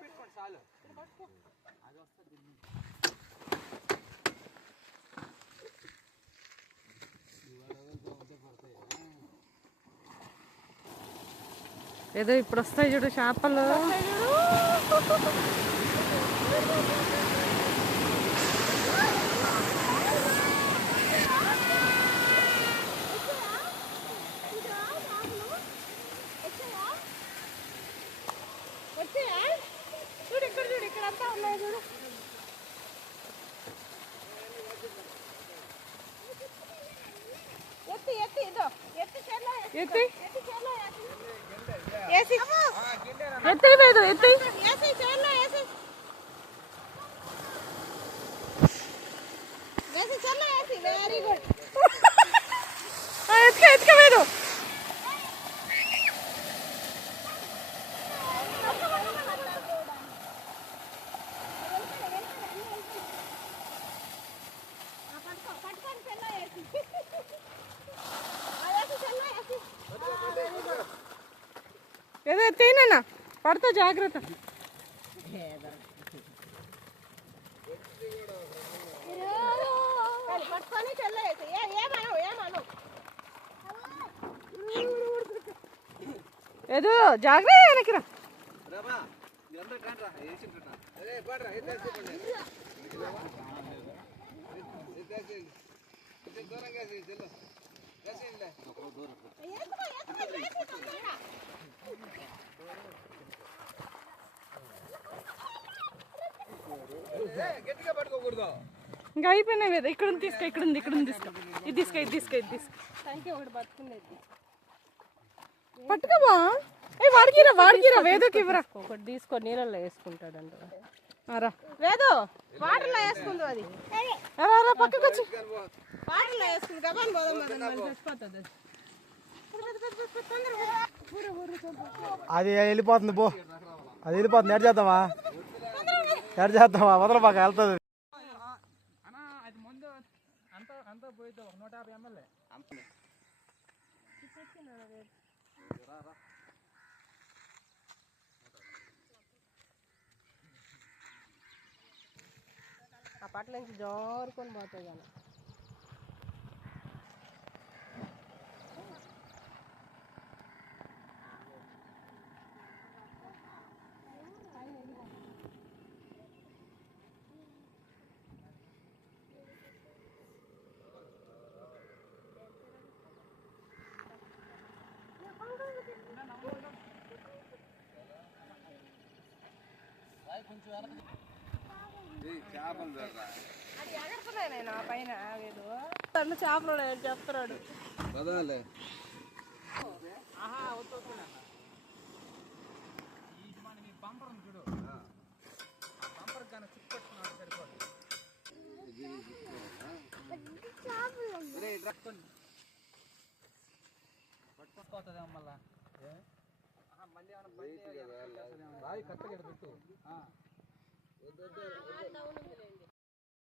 పెట్టుకోండి చాలు అది వస్తుంది ఏదో ఇప్పుడు వస్తాయి చూడు చేపలు వచ్చాయా చూడు ఇక్కడ చూడు ఇక్కడ అంతా ఉన్నాయి చూడు ఎత్తి ఎత్తి ఇదో ఎత్తి చెర్లో ఎత్తి ఎత్తి చెర్లో ఏసి ఎత్తి లేదు ఎత్తి ఏదో ఎత్తేనన్నా పడతా జాగ్రత్త పట్టుకొని చెర్లో ఏసి ఏ ఏమను ఏమను ఏదో జాగ్రత్త వెనక్కిరా రామా ఇంకా అయిపోయినాయి కదా ఇక్కడ ఉంది తీసుకో ఇక్కడ ఉంది ఇక్కడ ఉంది తీసుకో. ఇది తీసుకో ఇది తీసుకో ఇది తీసుకో. ఒకటి పట్టుకోవా? ఏ వాడికిరా వాడికిరా వేదోకి ఇవ్వరా. ఒకటి తీసుకో నీళ్ళలో వేసుకుంటాడంట రా. వేదు వాటర్లో వేసుకుందు అది. రా రా పక్కకు వచ్చి. వాటర్లో వేసుకుంది గబాన్ పోదాం మరి మళ్ళీ చచ్చిపోతుంది అది. వెళ్ళిపోతుంది పో. అది వెళ్ళిపోతుంది ఎడ చేద్దామా? ఎడ చేద్దామా వదలబాక వెళ్తుంది. అది ముందు అంత అంతా పోయిద్దా ఒక నూట యాభై ఎంఎల్ఏ ఆ పట్ల నుంచి జారుకొని పోతాయి కానీ పైన తను చేపలు చెప్తున్నాడు పదాలే బంపర్ ఉంది చూడు బంపర్ కానీ చిక్ పెట్టుకున్నాడు సరిపోదు మళ్ళీ రాయి కట్టగడ పెట్టు ఆ.